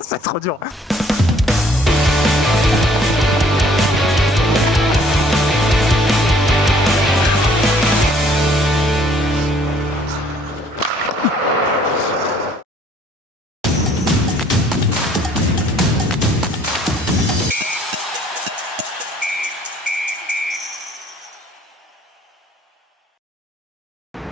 C'est trop dur.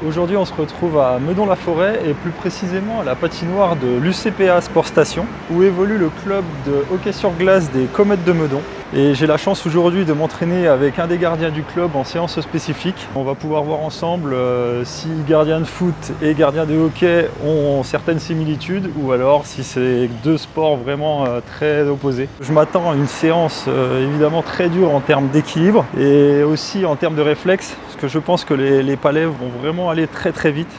Aujourd'hui, on se retrouve à Meudon-la-Forêt et plus précisément à la patinoire de l'UCPA Sport Station où évolue le club de hockey sur glace des Comètes de Meudon. Et j'ai la chance aujourd'hui de m'entraîner avec un des gardiens du club en séance spécifique. On va pouvoir voir ensemble si gardien de foot et gardien de hockey ont certaines similitudes ou alors si c'est deux sports vraiment très opposés. Je m'attends à une séance évidemment très dure en termes d'équilibre et aussi en termes de réflexe parce que je pense que les palets vont vraiment aller très très vite.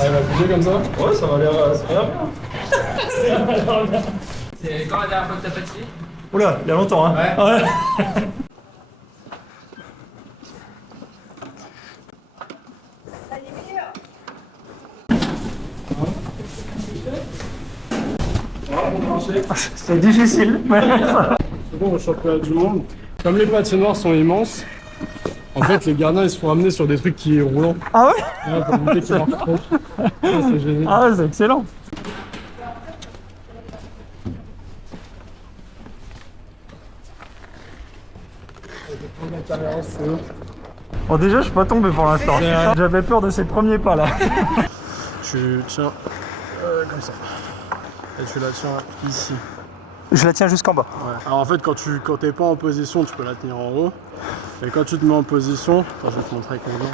Elle va bouger comme ça? Ouais, ça va l'air bien. C'est quand la dernière fois que t'as patiné? Oula, il y a longtemps hein. Ouais. C'est difficile, mais C'est bon, au championnat du monde. Comme les patinoires sont immenses, en fait, les gardiens ils se font amener sur des trucs qui sont roulants. Ah ouais? Ouais, pour montrer qu'ils marchent trop. Ouais, c'est génial. Ah ouais, c'est excellent. Bon déjà je suis pas tombé pour l'instant. J'avais peur de ces premiers pas là. Tu tiens comme ça. Et tu la tiens ici. Je la tiens jusqu'en bas. Ouais. Alors en fait, quand t'es pas en position, tu peux la tenir en haut. Et quand tu te mets en position, attends, je vais te montrer avec les mains.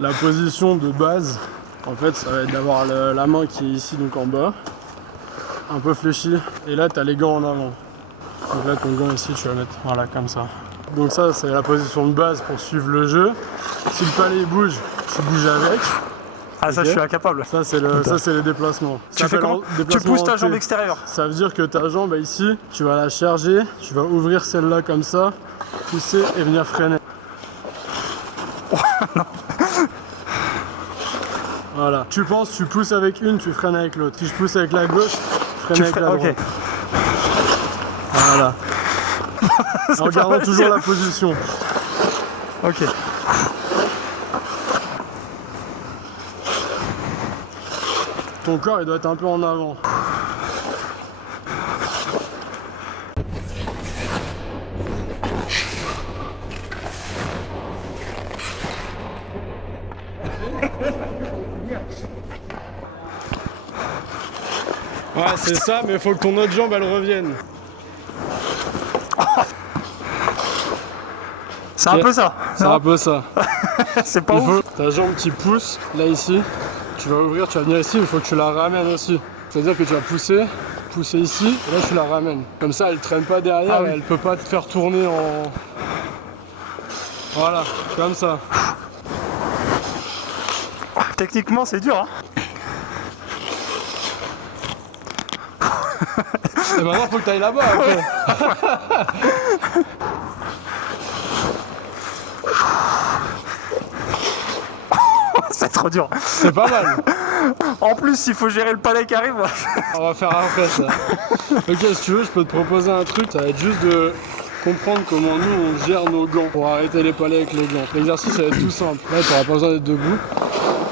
La position de base, en fait, ça va être d'avoir la main qui est ici, donc en bas, un peu fléchie. Et là, tu as les gants en avant. Donc là, ton gant ici, tu vas mettre voilà, comme ça. Donc ça, c'est la position de base pour suivre le jeu. Si le palais bouge, tu bouges avec. Ah ça Ok. je suis incapable. Ça, c'est les déplacements. Tu fais comment? Tu pousses ta jambe extérieure. Ça veut dire que ta jambe ici, tu vas la charger, tu vas ouvrir celle-là comme ça, pousser et venir freiner. Voilà. Tu penses, tu pousses avec une, tu freines avec l'autre. Si je pousse avec la gauche, je freine avec la droite. Ok. Voilà. En gardant toujours la position. Ok. Ton corps, il doit être un peu en avant. Ouais, c'est ça, mais il faut que ton autre jambe, elle revienne. C'est un peu ça. C'est un peu ça. C'est pas Il faut ouf. ta jambe qui pousse, là ici, tu vas ouvrir, tu vas venir ici, il faut que tu la ramènes aussi. C'est-à-dire que tu vas pousser ici, et là tu la ramènes. Comme ça, elle traîne pas derrière, Ah oui. et elle peut pas te faire tourner en... Voilà, comme ça. Techniquement c'est dur hein. Et maintenant, faut que tu ailles là-bas après. C'est trop dur. C'est pas mal. En plus il faut gérer le palais qui arrive. On va faire après ça. Ok, si tu veux, je peux te proposer un truc. Ça va être juste de comprendre comment nous on gère nos gants pour arrêter les palais avec les gants. L'exercice ça va être tout simple. Là, tu n'auras pas besoin d'être debout.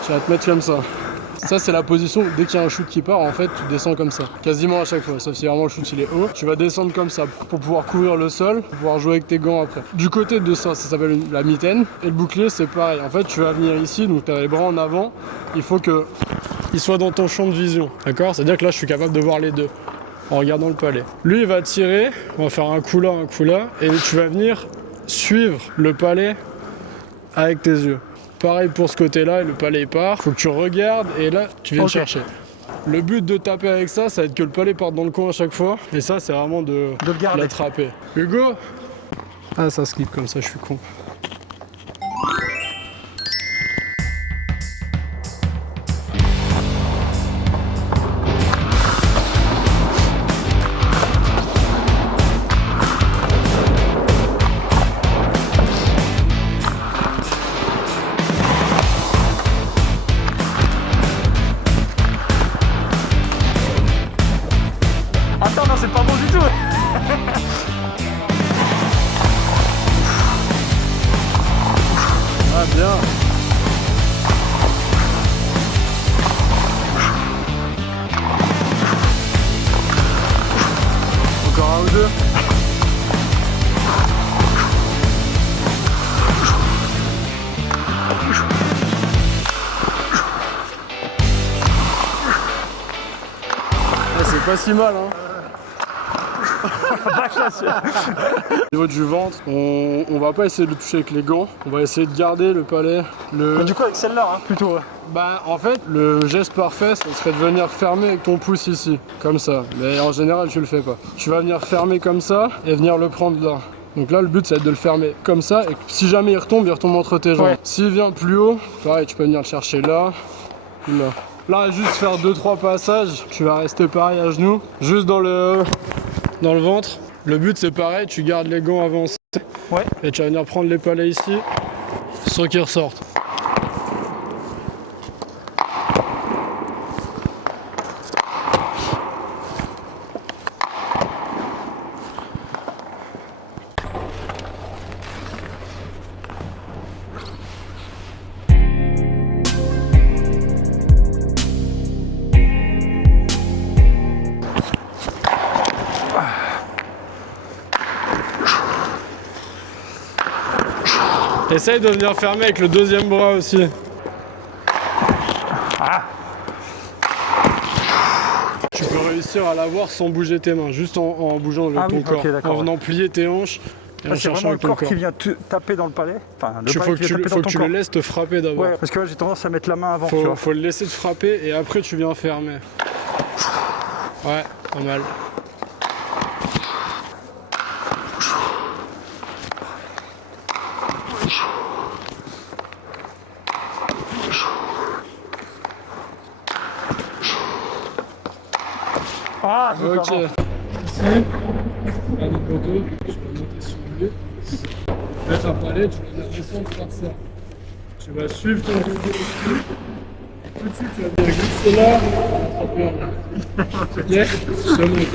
Tu vas te mettre comme ça. Ça c'est la position, dès qu'il y a un shoot qui part, en fait tu descends comme ça, quasiment à chaque fois, sauf si vraiment le shoot il est haut. Tu vas descendre comme ça pour pouvoir couvrir le sol, pour pouvoir jouer avec tes gants après. Du côté de ça s'appelle la mitaine, et le bouclier c'est pareil. En fait tu vas venir ici, donc tu as les bras en avant, il faut que il soit dans ton champ de vision, d'accord? C'est-à-dire que là je suis capable de voir les deux en regardant le palais. Lui il va tirer, on va faire un coup là, et tu vas venir suivre le palais avec tes yeux. Pareil pour ce côté-là, le palais part, faut que tu regardes et là tu viens chercher. Le but de taper avec ça, ça va être que le palais parte dans le coin à chaque fois, et ça c'est vraiment de l'attraper. Hugo! Ah ça slip comme ça, je suis con. Attends, non, c'est pas bon du tout. Ah bien! Encore un ou deux? Ah, c'est pas si mal hein! Au niveau du ventre, on va pas essayer de le toucher avec les gants, on va essayer de garder le palais. Du coup avec celle-là, hein, plutôt. Bah en fait, le geste parfait, ça serait de venir fermer avec ton pouce ici, comme ça. Mais en général, tu le fais pas. Tu vas venir fermer comme ça et venir le prendre là. Donc là, le but, ça va être de le fermer comme ça. Et si jamais il retombe entre tes jambes. Ouais. S'il vient plus haut, pareil, tu peux venir le chercher là, là. Là, juste faire 2-3 passages, tu vas rester pareil à genoux, juste dans le ventre. Le but c'est pareil, tu gardes les gants avancés et tu vas venir prendre les palais ici sans qu'ils ressortent. Essaye de venir fermer avec le deuxième bras aussi. Tu peux réussir à l'avoir sans bouger tes mains, juste en bougeant ton corps, en venant plier tes hanches et en C'est cherchant vraiment le avec ton corps corps. qui vient te taper dans le palais. Enfin, le Il palais faut qui que vient taper dans tu ton le corps. laisses te frapper d'abord. Ouais, parce que là j'ai tendance à mettre la main avant. Tu vois. Faut le laisser te frapper et après tu viens fermer. Ouais, pas mal. Ah, Ok. super. Ici, là du poteau, tu vas monter sur lui. Mettre un palais, tu vas venir descendre par ça. Tu vas suivre ton poteau ici. Tout de suite, tu vas venir glisser là, attraper en là. Ok? Je monte.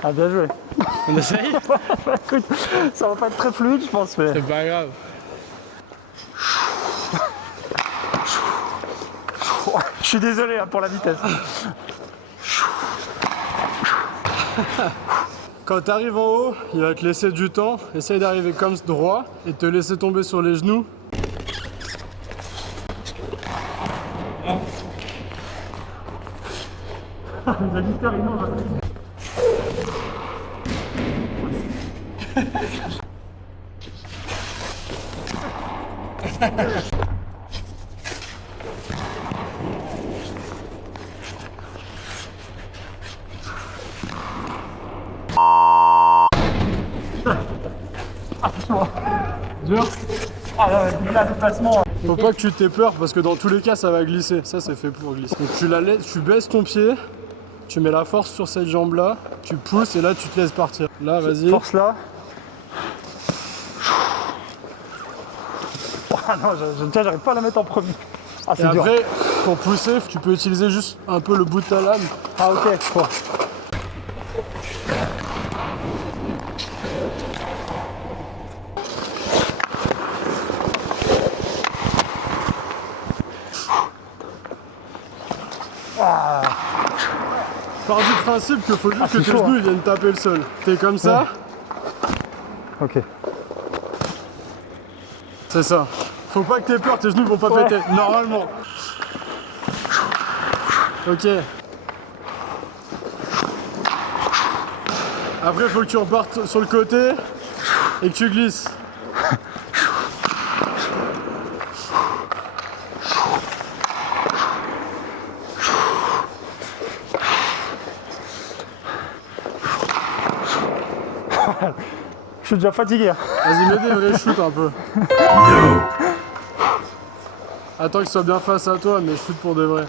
Ah, bien joué. On essaye? Écoute, ça va pas être très fluide, je pense, mais. C'est pas grave. Je suis désolé hein, pour la vitesse. Quand tu arrives en haut, il va te laisser du temps. Essaye d'arriver comme droit et te laisser tomber sur les genoux. Les auditeurs, ils mangent. Dur. Ah non, là, de placement. Faut pas que tu t'aies peur parce que dans tous les cas ça va glisser. Ça c'est fait pour glisser. Donc tu la laisses, tu baisses ton pied, tu mets la force sur cette jambe là, tu pousses et là tu te laisses partir. Là vas-y. Force là. Ah non, j'arrive pas à la mettre en premier. Ah, Et c'est dur. après Pour pousser, tu peux utiliser juste un peu le bout de ta lame. Ah ok, bon. Pars du principe qu'il faut juste que tes chaud, genoux ils viennent taper le sol. T'es comme ça, Ok. c'est ça. Faut pas que t'aies peur, tes genoux vont pas péter, normalement. Ok. Après, faut que tu repartes sur le côté et que tu glisses. Je suis déjà fatigué. Vas-y, mets des vrais shoots un peu. Attends qu'il soit bien face à toi, mais shoot pour de vrai.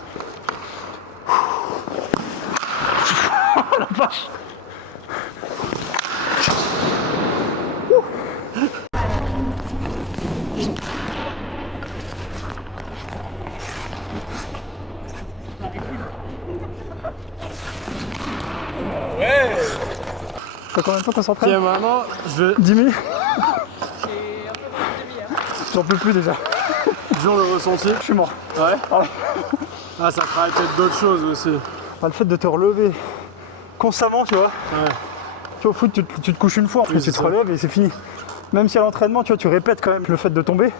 La vache. Ça fait combien de temps qu'on s'entraîne? Ok, maintenant, je vais 10 minutes. J'en peux plus déjà. dire le ressenti. Je suis mort. Ouais. Ah. Ah, ça fera peut-être d'autres choses aussi. Enfin, le fait de te relever constamment, tu vois. Ouais. Tu vois, au foot, tu te couches une fois, après Oui, tu c'est te ça. relèves et c'est fini. Même si à l'entraînement, tu vois, tu répètes quand même le fait de tomber.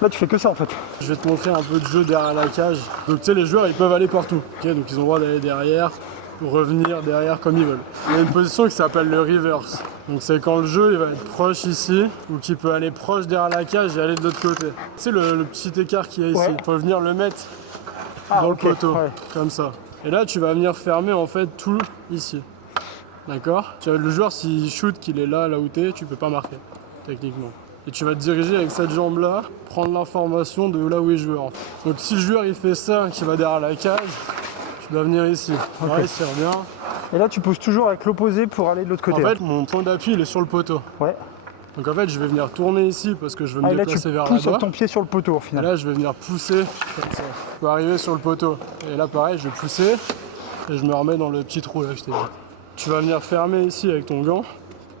Là, tu fais que ça en fait. Je vais te montrer un peu de jeu derrière la cage. Donc tu sais, les joueurs ils peuvent aller partout. Ok, donc ils ont le droit d'aller derrière, ou revenir derrière comme ils veulent. Il y a une position qui s'appelle le reverse. Donc c'est quand le jeu il va être proche ici, ou qu'il peut aller proche derrière la cage et aller de l'autre côté. Tu sais le petit écart qu'il y a ici, Ouais. il faut venir le mettre dans ok, le poteau, ouais. comme ça. Et là tu vas venir fermer en fait tout ici. D'accord? Le joueur s'il shoot qu'il est là où t'es, tu peux pas marquer, techniquement. Et tu vas te diriger avec cette jambe là, prendre l'information de là où est le joueur. Donc si le joueur il fait ça, qu'il va derrière la cage, tu dois venir ici. Ouais, il revient. Et là, tu pousses toujours avec l'opposé pour aller de l'autre En côté. fait, mon point d'appui il est sur le poteau. Ouais. Donc en fait, je vais venir tourner ici parce que je veux me Ah, et là, tu déplacer vers pousses là-bas. avec ton pied sur le poteau au Et final. là, je vais venir pousser comme ça. Je peux arriver sur le poteau. Et là, pareil, je vais pousser et je me remets dans le petit trou là que je t'ai dit. Tu vas venir fermer ici avec ton gant, pour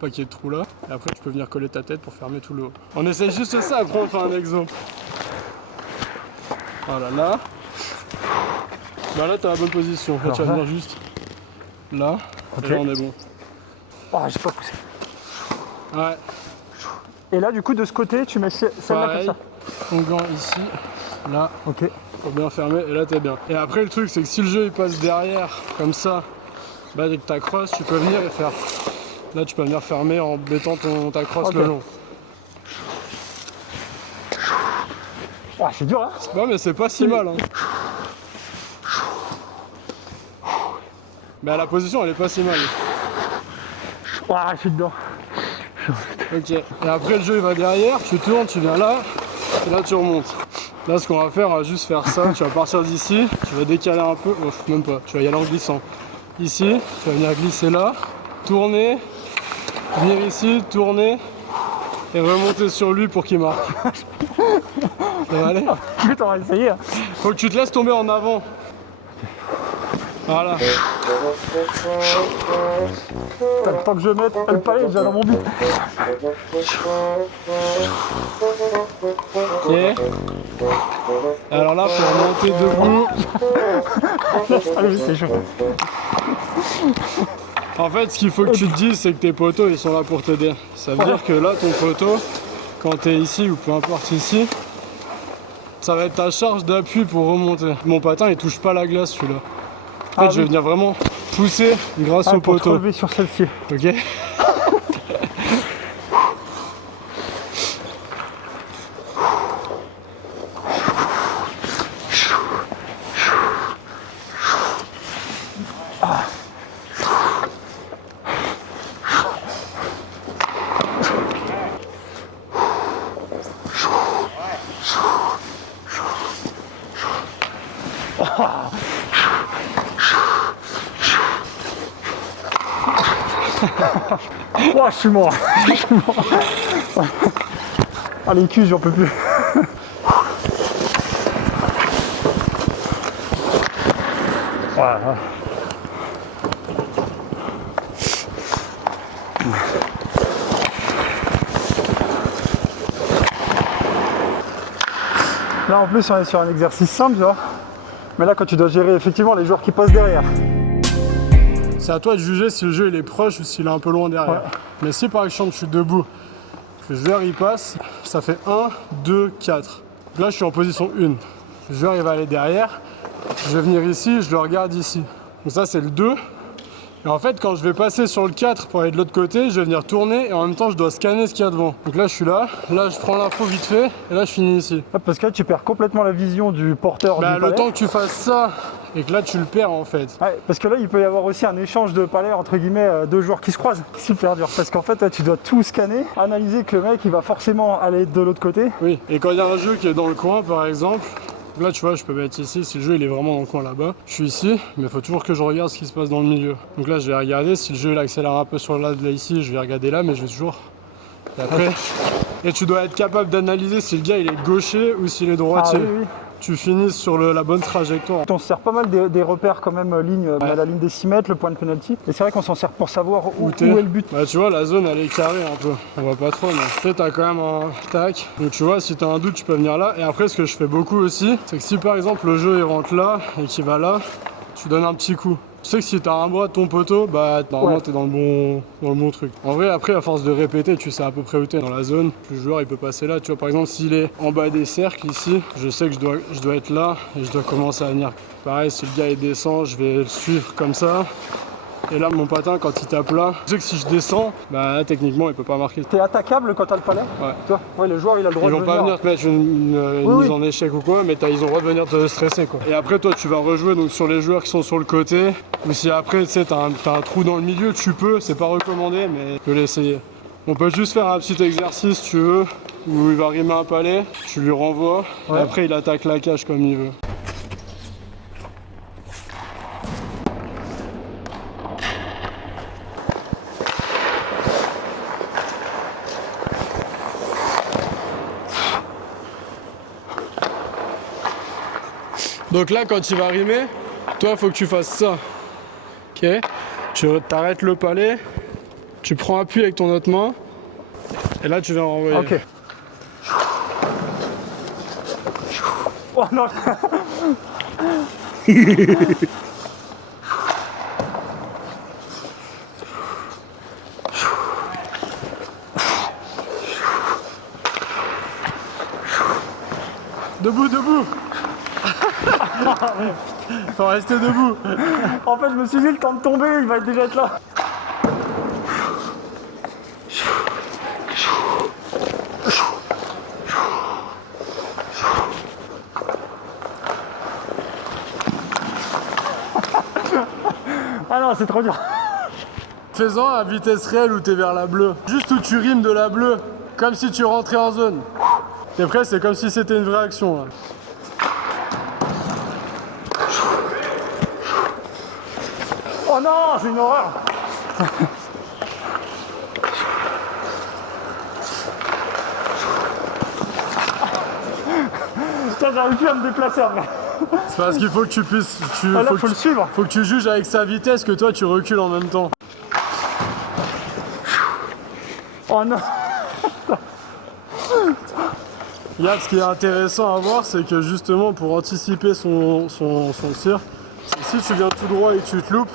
pas qu'il y ait de trou là. Et après, tu peux venir coller ta tête pour fermer tout le haut. On essaie juste ça, après on fait un exemple. Voilà, là. Bah là, t'as la bonne position. Là, Alors tu vas là. venir juste là. Ok. Et là, on est bon. Oh, j'ai pas poussé. Ouais. Et là, du coup, de ce côté, tu mets celle-là comme Pareil, ça. ton gant ici, là. Ok. Faut bien fermer et là t'es bien. Et après le truc c'est que si le jeu il passe derrière comme ça, bah avec ta crosse tu peux venir et faire. Là tu peux venir fermer en mettant ta crosse Ok. le long. Oh, c'est dur, hein. Ouais mais c'est pas si mal hein. Bah la position elle est pas si mal. Oh, je suis dedans. Ok. Et après le jeu il va derrière, tu tournes, tu viens là, et là tu remontes. Là ce qu'on va faire, on va juste faire ça, tu vas partir d'ici, tu vas décaler un peu, oh, même pas, tu vas y aller en glissant. Ici, tu vas venir glisser là, tourner, venir ici, tourner et remonter sur lui pour qu'il marque. Ça va aller? Putain, on va essayer. Hein. Faut que tu te laisses tomber en avant. Voilà. Putain, le temps que je mette le palais déjà dans mon but. Ok. Alors là, pour monter debout, Allez, c'est chaud. en fait, ce qu'il faut que tu te dises, c'est que tes poteaux, ils sont là pour t'aider. Ça veut dire que là, ton poteau, quand tu es ici ou peu importe ici, ça va être ta charge d'appui pour remonter. Mon patin, il touche pas la glace, celui-là. En fait, Ah je vais oui. venir vraiment pousser grâce au Pour te poteau. relever sur celle-ci. Ok. Oh, je suis mort. Je suis mort. Ah, les culs, j'en peux plus. Voilà. Là en plus on est sur un exercice simple, tu vois. Mais là quand tu dois gérer effectivement les joueurs qui passent derrière. C'est à toi de juger si le jeu il est proche ou s'il est un peu loin derrière. Ouais. Mais si par exemple je suis debout, que le joueur il passe, ça fait 1, 2, 4. Là je suis en position 1. Le joueur il va aller derrière, je vais venir ici, je le regarde ici. Donc ça c'est le 2. Et en fait quand je vais passer sur le 4 pour aller de l'autre côté, je vais venir tourner et en même temps je dois scanner ce qu'il y a devant. Donc là je suis là je prends l'info vite fait et là je finis ici. Ouais, parce que là tu perds complètement la vision du porteur du Le palais. temps que tu fasses ça et que là tu le perds en fait. Ouais, parce que là il peut y avoir aussi un échange de palais entre guillemets deux joueurs qui se croisent. Super dur parce qu'en fait là, tu dois tout scanner, analyser que le mec il va forcément aller de l'autre côté. Oui, et quand il y a un jeu qui est dans le coin par exemple, là tu vois je peux mettre ici, si le jeu il est vraiment dans le coin là-bas, je suis ici, mais il faut toujours que je regarde ce qui se passe dans le milieu. Donc là je vais regarder, si le jeu il accélère un peu sur là ici, je vais regarder là, mais je vais toujours... Et après, et tu dois être capable d'analyser si le gars il est gaucher ou s'il est droitier. Ah, oui, oui. Tu finisses sur la bonne trajectoire. On se sert pas mal des repères quand même, la ligne des 6 mètres, le point de penalty. Et c'est vrai qu'on s'en sert pour savoir où est le but. Bah tu vois la zone elle est carrée un peu, on voit pas trop mais tu sais t'as quand même un tac. Donc tu vois si t'as un doute tu peux venir là. Et après ce que je fais beaucoup aussi, c'est que si par exemple le jeu il rentre là et qu'il va là, tu donnes un petit coup. Tu sais que si t'as un bras de ton poteau, bah normalement t'es dans le bon truc. En vrai après à force de répéter tu sais à peu près où t'es dans la zone. Le joueur il peut passer là, tu vois par exemple s'il est en bas des cercles ici, je sais que je dois être là et je dois commencer à venir. Pareil si le gars il descend, je vais le suivre comme ça. Et là mon patin quand il tape là, je sais que si je descends, bah là, techniquement il peut pas marquer. T'es attaquable quand t'as le palais. Ouais. Toi, ouais, le joueur il a le droit Ils de vont venir. pas venir te mettre une mise en échec ou quoi, mais ils ont le droit de venir te stresser quoi. Et après toi tu vas rejouer donc sur les joueurs qui sont sur le côté. Ou si après tu sais t'as un trou dans le milieu, tu peux, c'est pas recommandé mais tu peux l'essayer. On peut juste faire un petit exercice si tu veux, où il va rimer un palais, tu lui renvoies, et après il attaque la cage comme il veut. Donc là, quand il va rimer, toi, il faut que tu fasses ça. Ok. Tu t'arrêtes le palais, tu prends appui avec ton autre main, et là, tu viens renvoyer. Ok. Oh non. Debout, debout. Faut rester debout. En fait je me suis dit le temps de tomber, il va déjà être là. Ah non c'est trop dur. Fais-en à vitesse réelle où t'es vers la bleue. Juste où tu rimes de la bleue, comme si tu rentrais en zone. Et après, c'est comme si c'était une vraie action là. Oh non c'est une horreur. Putain j'arrive plus à me déplacer après. C'est parce qu'il faut que tu puisses. Ah là faut le suivre. Faut que tu juges avec sa vitesse que toi tu recules en même temps. Oh non. Regarde, ce qui est intéressant à voir, c'est que justement pour anticiper son tir, c'est si tu viens tout droit et que tu te loupes,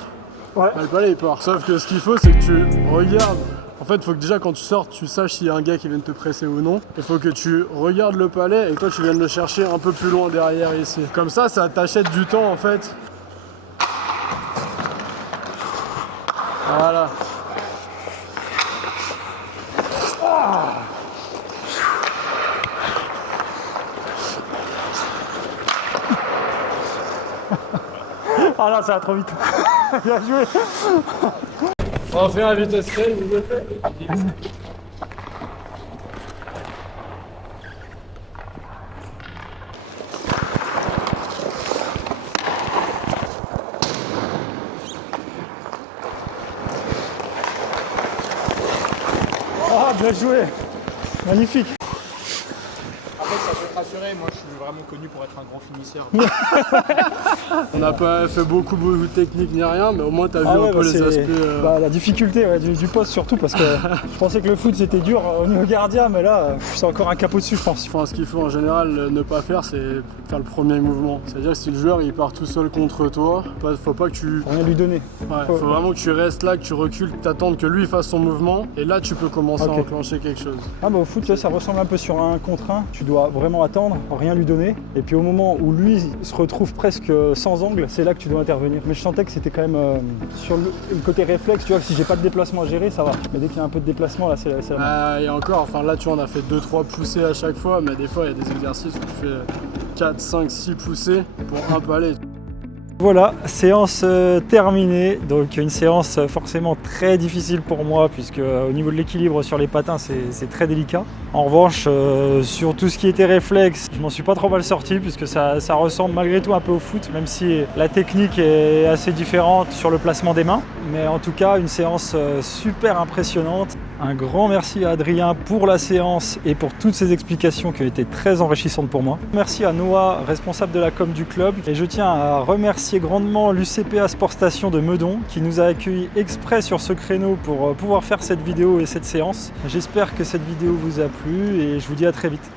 Ouais. bah, le palais il part. Sauf que ce qu'il faut, c'est que tu regardes. En fait, il faut que déjà quand tu sors, tu saches s'il y a un gars qui vient te presser ou non. Il faut que tu regardes le palais et que toi tu viennes le chercher un peu plus loin derrière ici. Comme ça t'achète du temps en fait. Voilà. Ah là ça va trop vite. Bien joué. On va faire à vitesse réelle, vous le faites. Oh bien joué. Magnifique. En fait, ça peut être rassurant rassurer, moi je suis vraiment connu pour être un grand finisseur. On n'a pas fait beaucoup de technique ni rien, mais au moins tu as vu un peu les aspects. La difficulté du poste surtout, parce que je pensais que le foot c'était dur au niveau gardien, mais là c'est encore un cap au-dessus, je pense. Enfin, ce qu'il faut en général ne pas faire, c'est faire le premier mouvement. C'est-à-dire que si le joueur il part tout seul contre toi, faut pas que tu. Faut rien lui donner. Faut vraiment que tu restes là, que tu recules, que tu attendes que lui fasse son mouvement, et là tu peux commencer à enclencher quelque chose. Ah bah au foot ça ressemble un peu sur un contre un. Tu dois vraiment attendre, rien lui donner, et puis au moment où lui se retrouve presque sans angle, c'est là que tu dois intervenir. Mais je sentais que c'était quand même sur le côté réflexe, tu vois, que si j'ai pas de déplacement à gérer, ça va. Mais dès qu'il y a un peu de déplacement, là c'est la main. Et encore, enfin là tu vois, on a fait 2-3 poussées à chaque fois, mais des fois il y a des exercices où tu fais 4, 5, 6 poussées pour un palais. Voilà, séance terminée, donc une séance forcément très difficile pour moi puisque au niveau de l'équilibre sur les patins c'est très délicat. En revanche, sur tout ce qui était réflexe, je m'en suis pas trop mal sorti puisque ça ressemble malgré tout un peu au foot, même si la technique est assez différente sur le placement des mains. Mais en tout cas, une séance super impressionnante. Un grand merci à Adrien pour la séance et pour toutes ces explications qui ont été très enrichissantes pour moi. Merci à Noah, responsable de la com du club. Et je tiens à remercier grandement l'UCPA Sport Station de Meudon qui nous a accueillis exprès sur ce créneau pour pouvoir faire cette vidéo et cette séance. J'espère que cette vidéo vous a plu et je vous dis à très vite.